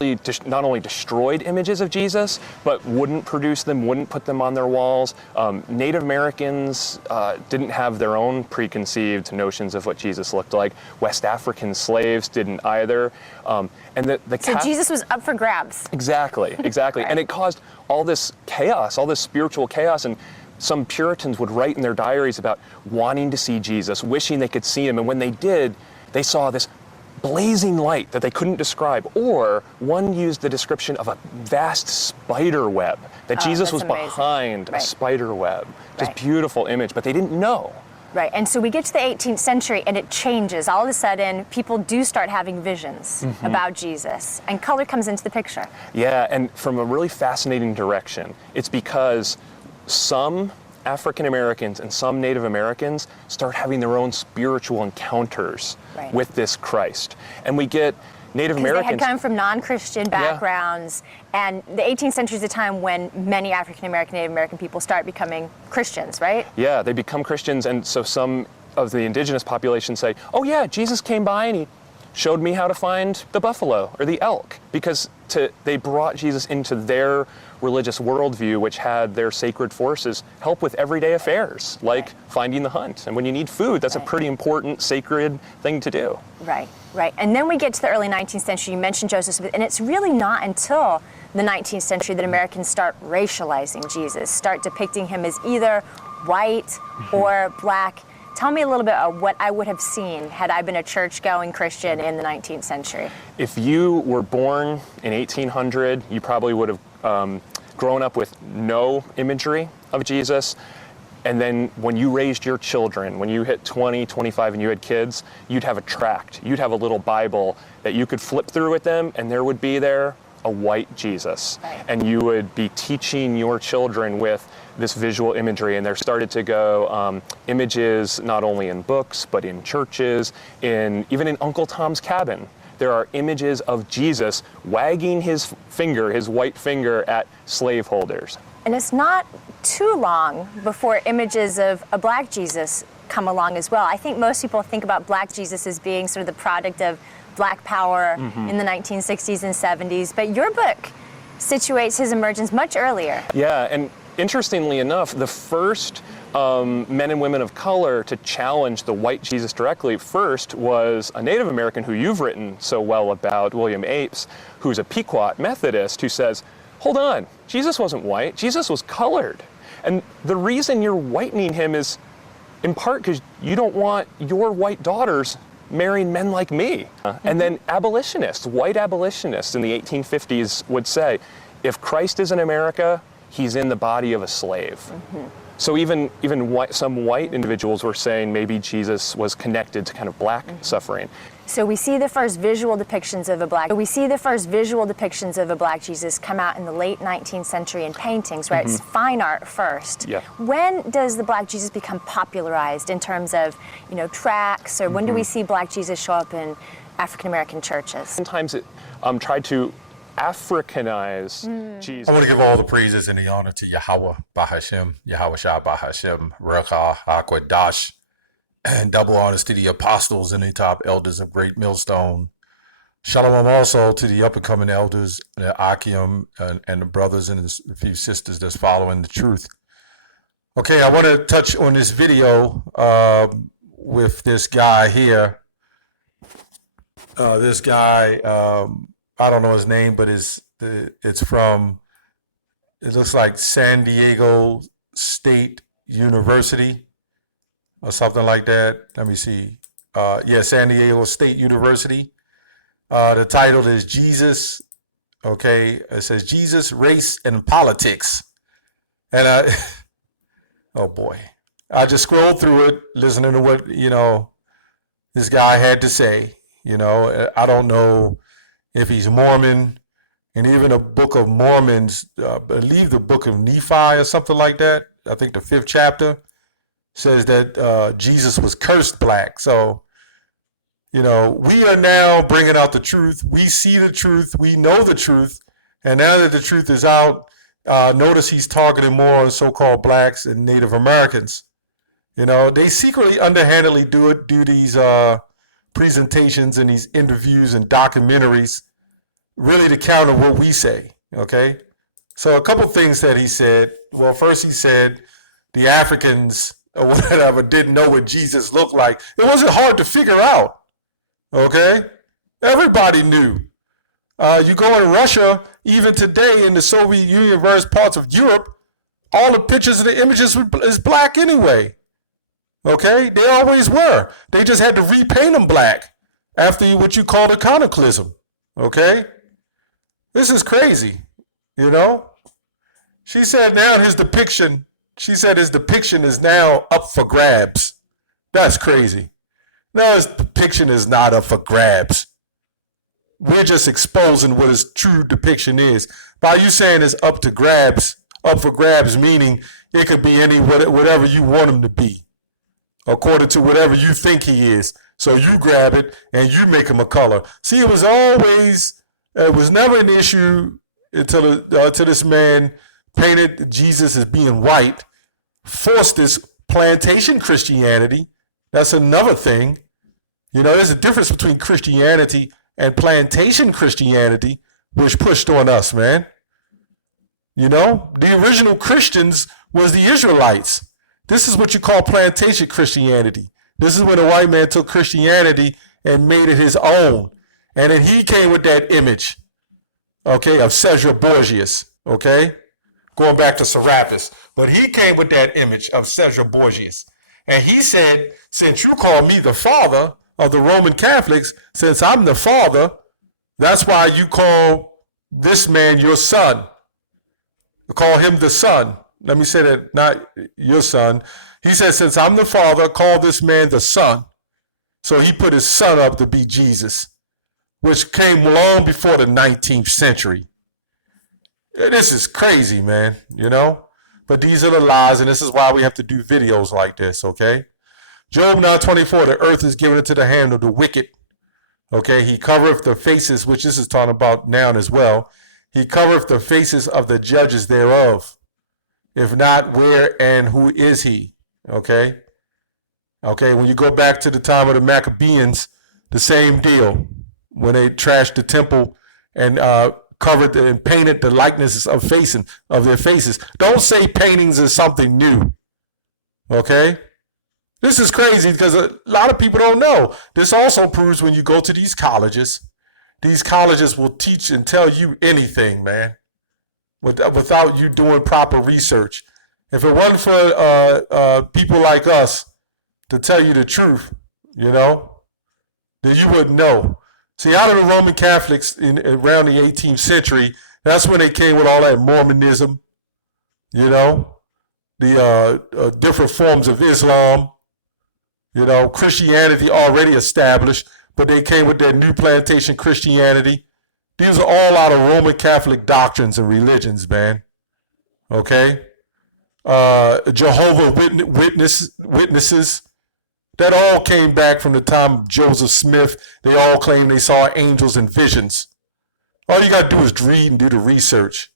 actually not only destroyed images of Jesus, but wouldn't produce them, wouldn't put them on their walls. Native Americans didn't have their own preconceived notions of what Jesus looked like. West African slaves didn't either. So Jesus was up for grabs. Exactly. Right. And it caused all this chaos, all this spiritual chaos. And some Puritans would write in their diaries about wanting to see Jesus, wishing they could see him. And when they did, they saw this blazing light that they couldn't describe. Or one used the description of a vast spider web, that Jesus was amazing. Behind a spider web. Just Right. beautiful image, but they didn't know. Right, and so we get to the 18th century and it changes. All of a sudden, people do start having visions about Jesus, and color comes into the picture. Yeah, and from a really fascinating direction. It's because some African Americans and some Native Americans start having their own spiritual encounters with this Christ. And we get Native Americans. They had come from non-Christian backgrounds, and the 18th century is a time when many African American, Native American people start becoming Christians, right? Yeah, they become Christians, and so some of the indigenous population say, oh yeah, Jesus came by and he showed me how to find the buffalo or the elk, because they brought Jesus into their religious worldview, which had their sacred forces help with everyday affairs, like finding the hunt. And when you need food, that's a pretty important, sacred thing to do. Right. And then we get to the early 19th century. You mentioned Joseph Smith, and it's really not until the 19th century that Americans start racializing Jesus, start depicting him as either white or black. Tell me a little bit of what I would have seen had I been a church-going Christian in the 19th century. If you were born in 1800, you probably would have grown up with no imagery of Jesus. And then when you raised your children, when you hit 20, 25 and you had kids, you'd have a tract. You'd have a little Bible that you could flip through with them, and there would be there a white Jesus. And you would be teaching your children with this visual imagery, and there started to go images not only in books, but in churches, even in Uncle Tom's Cabin. There are images of Jesus wagging his finger, his white finger, at slaveholders. And it's not too long before images of a black Jesus come along as well. I think most people think about black Jesus as being sort of the product of black power in the 1960s and 70s, but your book situates his emergence much earlier. Yeah, and interestingly enough, the first men and women of color to challenge the white Jesus directly first was a Native American who you've written so well about, William Apes, who's a Pequot Methodist, who says, hold on, Jesus wasn't white, Jesus was colored. And the reason you're whitening him is in part because you don't want your white daughters marrying men like me. And then abolitionists, white abolitionists in the 1850s would say, if Christ is in America, he's in the body of a slave. So even some white individuals were saying maybe Jesus was connected to kind of black suffering. So we see the first visual depictions of a black Jesus come out in the late 19th century in paintings, right? It's fine art first. Yeah. When does the black Jesus become popularized in terms of, tracts, or when do we see black Jesus show up in African American churches? Sometimes it tried to Africanize Jesus. I want to give all the praises and the honor to Yahweh Bahashem, Yahweh Shah Bahashem, Rekha Akwadash, and double honors to the apostles and the top elders of Great Millstone. Shalom also to the up-and-coming elders, the Akim, and the brothers and a few sisters that's following the truth. Okay, I want to touch on this video with this guy here. This guy, I don't know his name, but it's from, it looks like San Diego State University or something like that. Let me see. Yeah, San Diego State University. The title is Jesus. Okay, it says Jesus, Race, and Politics. And oh boy, I just scrolled through it, listening to what, this guy had to say. I don't know if he's Mormon, and even the Book of Mormons, I believe the Book of Nephi or something like that, I think the 5th chapter, says that Jesus was cursed black. So, we are now bringing out the truth. We see the truth. We know the truth. And now that the truth is out, notice he's targeting more on so-called blacks and Native Americans. They secretly, underhandedly do these presentations and these interviews and documentaries really to counter what we say, okay? So a couple things that he said. Well, first he said the Africans or whatever didn't know what Jesus looked like. It wasn't hard to figure out, okay? Everybody knew. You go in Russia, even today in the Soviet Union, various parts of Europe, all the pictures and the images is black anyway. Okay? They always were. They just had to repaint them black after what you call iconoclasm. Okay? This is crazy, you know? She said now his depiction is now up for grabs. That's crazy. No, his depiction is not up for grabs. We're just exposing what his true depiction is. By you saying it's up for grabs meaning it could be whatever you want him to be, according to whatever you think he is. So you grab it and you make him a color. See, it was never an issue until this man painted Jesus as being white, forced this plantation Christianity. That's another thing. You know, there's a difference between Christianity and plantation Christianity, which pushed on us, man. You know, the original Christians was the Israelites. This is what you call plantation Christianity. This is when a white man took Christianity and made it his own. And then he came with that image, okay, of Caesar Borgias, okay? Going back to Serapis. But he came with that image of Caesar Borgias. And he said, since you call me the father of the Roman Catholics, since I'm the father, that's why you call this man your son. Call him the son. Let me say that, not your son. He said, since I'm the father, call this man the son. So he put his son up to be Jesus, which came long before the 19th century. This is crazy, man, you know? But these are the lies, and this is why we have to do videos like this, okay? Job 9:24, the earth is given into the hand of the wicked. Okay, he covereth the faces, which this is talking about now as well. He covereth the faces of the judges thereof. If not, where and who is he? Okay. Okay, when you go back to the time of the Maccabees, the same deal. When they trashed the temple and covered and painted the likenesses of their faces. Don't say paintings is something new. Okay? This is crazy because a lot of people don't know. This also proves when you go to these colleges will teach and tell you anything, man, without you doing proper research. If it wasn't for people like us to tell you the truth, you know, then you wouldn't know. See, out of the Roman Catholics around the 18th century, that's when they came with all that Mormonism, you know, the different forms of Islam. You know, Christianity already established, but they came with their new plantation Christianity. These are all out of Roman Catholic doctrines and religions, man. Okay? Jehovah's Witnesses, that all came back from the time of Joseph Smith. They all claim they saw angels and visions. All you got to do is read and do the research.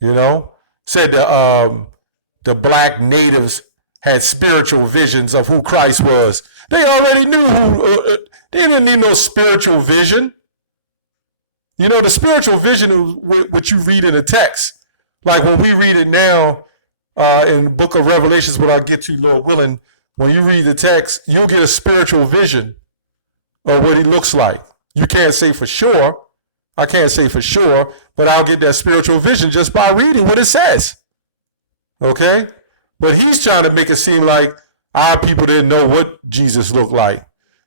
You know? Said the black natives had spiritual visions of who Christ was. They already knew they didn't need no spiritual vision. You know, the spiritual vision is what you read in the text. Like when we read it now in the book of Revelations, what I'll get to, Lord willing, when you read the text, you'll get a spiritual vision of what he looks like. You can't say for sure. I can't say for sure, but I'll get that spiritual vision just by reading what it says. Okay? But he's trying to make it seem like our people didn't know what Jesus looked like.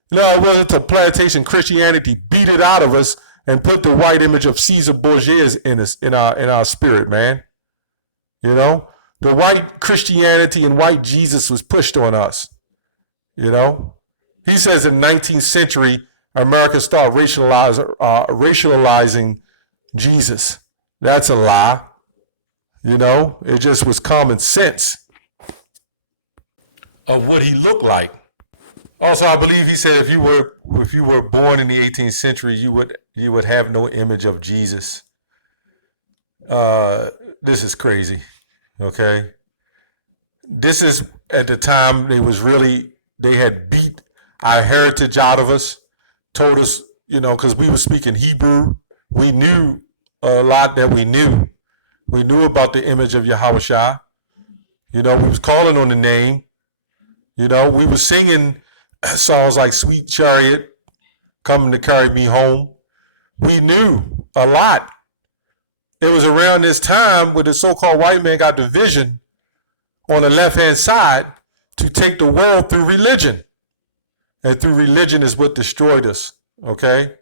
No, well, it's a plantation Christianity beat it out of us and put the white image of Caesar Borgia in us, in our spirit, man. You know, the white Christianity and white Jesus was pushed on us. You know, he says in the 19th century, America started racializing Jesus. That's a lie. You know, it just was common sense of what he looked like. Also, I believe he said if you were born in the 18th century, you would have no image of Jesus. This is crazy. Okay, this is at the time they had beat our heritage out of us, told us, you know, because we were speaking Hebrew, We knew a lot that we knew. We knew about the image of Yahushua. We was calling on the name. We were singing songs like Sweet Chariot, Coming to Carry Me Home. We knew a lot. It was around this time where the so-called white man got the vision on the left-hand side to take the world through religion. And through religion is what destroyed us, okay?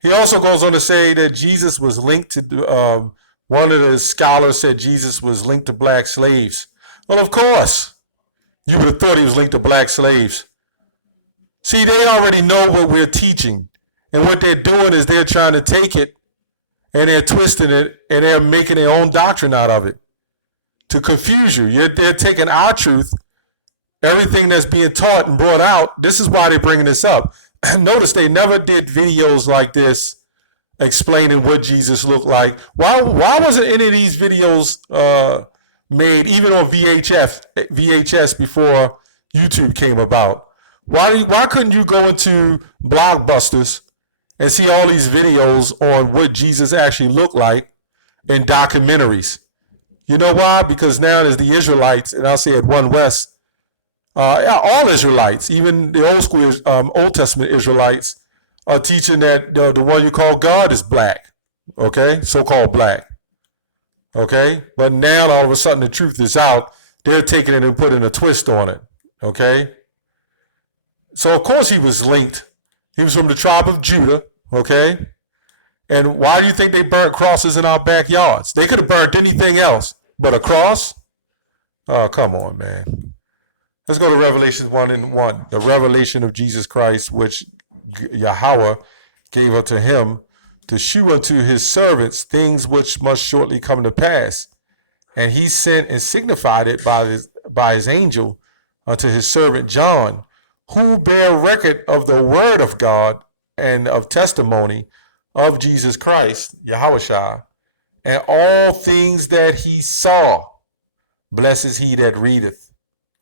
He also goes on to say that Jesus was linked to, one of the scholars said Jesus was linked to black slaves. Well, of course, you would have thought he was linked to black slaves. See, they already know what we're teaching. And what they're doing is they're trying to take it and they're twisting it and they're making their own doctrine out of it to confuse you. They're taking our truth, everything that's being taught and brought out. This is why they're bringing this up. Notice they never did videos like this explaining what Jesus looked like. Why wasn't any of these videos made even on VHS before YouTube came about? Why couldn't you go into Blockbusters and see all these videos on what Jesus actually looked like in documentaries? You know why? Because now there's the Israelites, and I'll say at One West, all Israelites, even the old school Old Testament Israelites, are teaching that the one you call God is black, okay? So-called black, okay? But now all of a sudden the truth is out. They're taking it and putting a twist on it, okay? So of course he was linked. He was from the tribe of Judah, okay? And why do you think they burnt crosses in our backyards? They could have burnt anything else, but a cross? Oh, come on, man. Let's go to Revelation 1:1. The revelation of Jesus Christ, which Yahweh gave unto him to shew unto his servants things which must shortly come to pass. And he sent and signified it by his angel unto his servant John, who bear record of the word of God and of testimony of Jesus Christ, Yahushua, and all things that he saw. Blessed is he that readeth.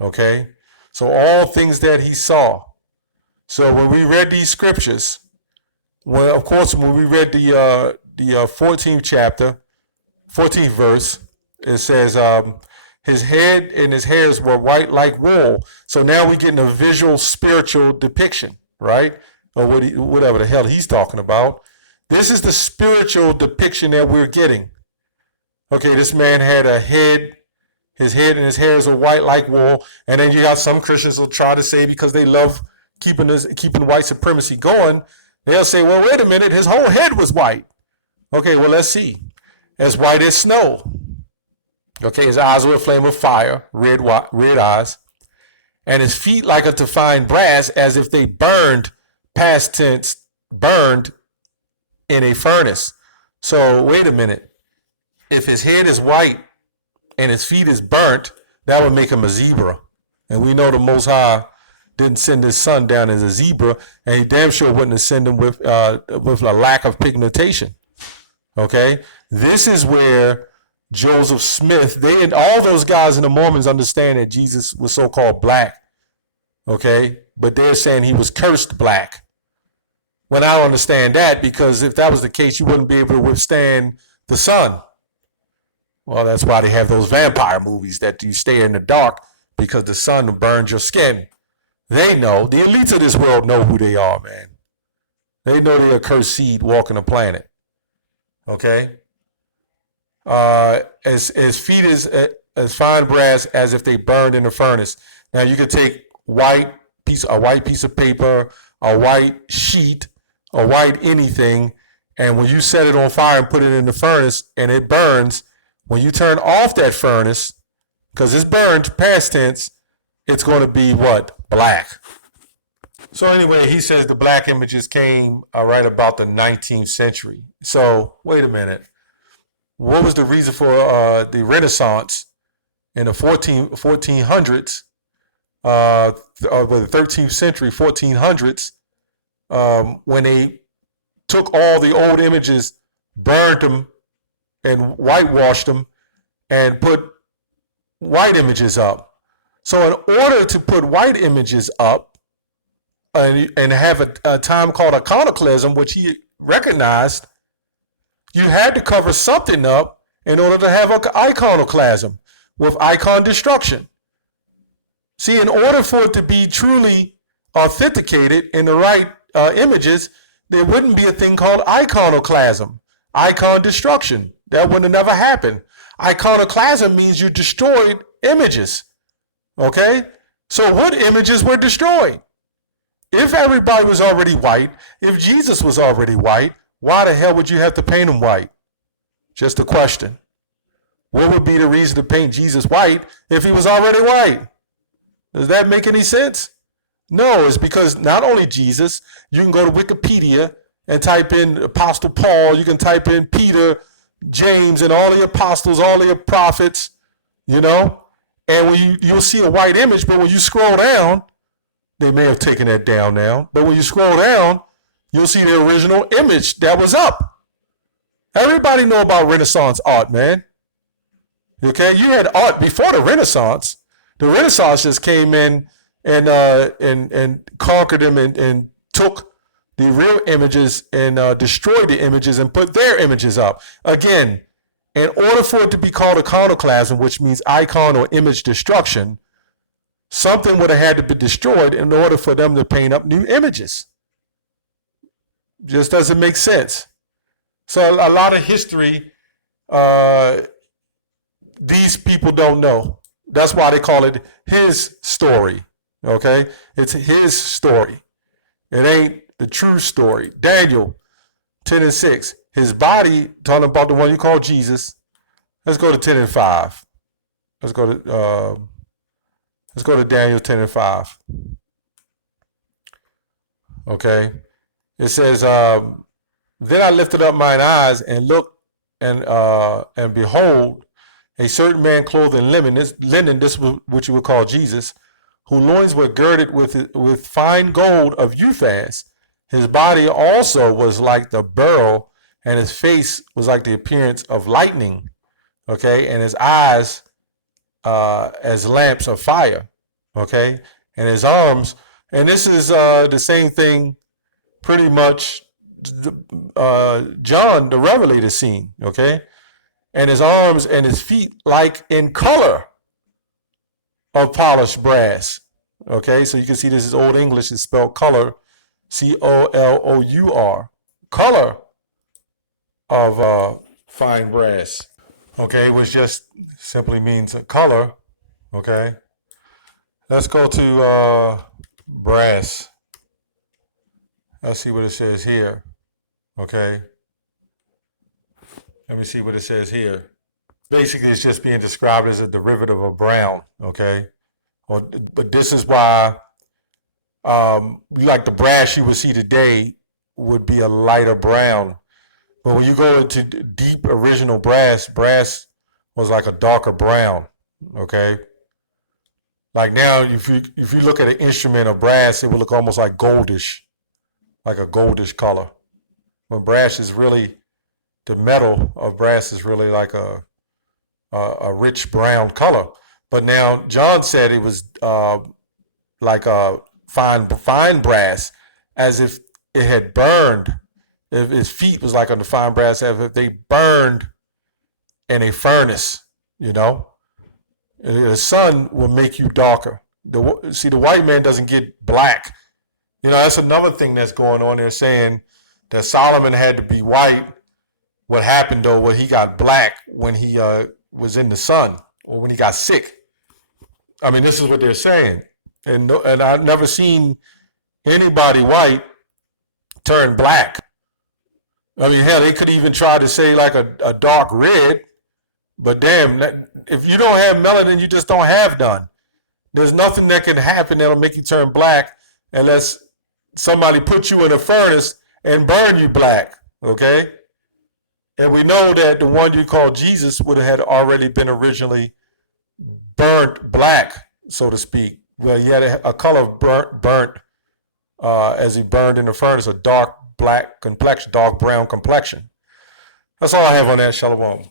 Okay? So all things that he saw. So when we read these scriptures, of course, when we read the 14th chapter, 14th verse, it says, his head and his hairs were white like wool. So now we're getting a visual, spiritual depiction, right? Or whatever the hell he's talking about. This is the spiritual depiction that we're getting. Okay, this man had a head. His head and his hairs are white like wool. And then you got some Christians will try to say, because they love keeping white supremacy going, they'll say, well, wait a minute, his whole head was white. Okay, well, let's see. As white as snow. Okay, his eyes were a flame of fire, red eyes, and his feet like unto fine brass, as if they burned, past tense, burned in a furnace. So wait a minute. If his head is white and his feet is burnt, that would make him a zebra. And we know the Most High didn't send his son down as a zebra, and he damn sure wouldn't have sent him with a lack of pigmentation. Okay, this is where Joseph Smith, they and all those guys in the Mormons understand that Jesus was so-called black. Okay, but they're saying he was cursed black. Well, I don't understand that, because if that was the case, you wouldn't be able to withstand the sun. Well, that's why they have those vampire movies that you stay in the dark because the sun burns your skin. They know, the elites of this world know who they are, man. They know they're a cursed seed walking the planet. Okay? As feet as fine brass as if they burned in the furnace. Now you could take a white piece of paper, a white sheet, a white anything, and when you set it on fire and put it in the furnace and it burns, when you turn off that furnace, because it's burned, past tense, it's going to be what? Black. So anyway, he says the black images came right about the 19th century. So wait a minute. What was the reason for the Renaissance in the 1400s, or the 13th century, 1400s, when they took all the old images, burned them, and whitewashed them, and put white images up? So in order to put white images up and have a time called iconoclasm, which he recognized, you had to cover something up in order to have an iconoclasm with icon destruction. See, in order for it to be truly authenticated in the right images, there wouldn't be a thing called iconoclasm, icon destruction. That would have never happened. Iconoclasm means you destroyed images. Okay? So what images were destroyed? If everybody was already white, if Jesus was already white, why the hell would you have to paint him white? Just a question. What would be the reason to paint Jesus white if he was already white? Does that make any sense? No, it's because not only Jesus, you can go to Wikipedia and type in Apostle Paul, you can type in Peter, James, and all the apostles, all the prophets, you know, and when you'll see a white image, but when you scroll down, they may have taken that down now, but when you scroll down, you'll see the original image that was up. Everybody know about Renaissance art, man. Okay, you had art before the Renaissance. The Renaissance just came in and conquered them and took the real images and destroyed the images and put their images up. Again, in order for it to be called iconoclasm, which means icon or image destruction, something would have had to be destroyed in order for them to paint up new images. Just doesn't make sense. So a lot of history, these people don't know. That's why they call it his story. Okay? It's his story. It ain't the true story. Daniel 10:6. His body, talking about the one you call Jesus. Let's go to 10:5. Let's go to Daniel 10:5. Okay. It says, then I lifted up mine eyes and looked, and behold, a certain man clothed in linen, this was what you would call Jesus, whose loins were girded with fine gold of Uphaz. His body also was like the beryl, and his face was like the appearance of lightning. Okay, and his eyes as lamps of fire. Okay, and his arms, and this is the same thing pretty much John the Revelator seen. Okay, and his arms and his feet like in color of polished brass. Okay, so you can see this is Old English. It's spelled color, C-O-L-O-U-R, color of fine brass. Okay, which just simply means a color. Okay, let's go to brass. Let's see what it says here. Okay, let me see what it says here. Basically, it's just being described as a derivative of brown. Okay, but this is why, like the brass you would see today would be a lighter brown. But when you go into deep original brass, brass was like a darker brown. Okay, like now if you look at an instrument of brass, it would look almost like goldish, like a goldish color. When brass is really, the metal of brass is really like a rich brown color. But now John said it was like a fine brass, as if it had burned. If his feet was like on the fine brass, as if they burned in a furnace. You know, the sun will make you darker. See, the white man doesn't get black. You know, that's another thing that's going on there, saying that Solomon had to be white. What happened though, well, he got black when he was in the sun, or when he got sick. I mean, this is what they're saying, and I've never seen anybody white turn black. I mean, hell, they could even try to say like a dark red, but damn, if you don't have melanin, you just don't have none. There's nothing that can happen that'll make you turn black unless somebody put you in a furnace and burn you black. Okay. And we know that the one you call Jesus would have had already been originally burnt black, so to speak. Well, he had a color of burnt as he burned in the furnace, a dark black complexion, dark brown complexion. That's all I have on that. Shalom.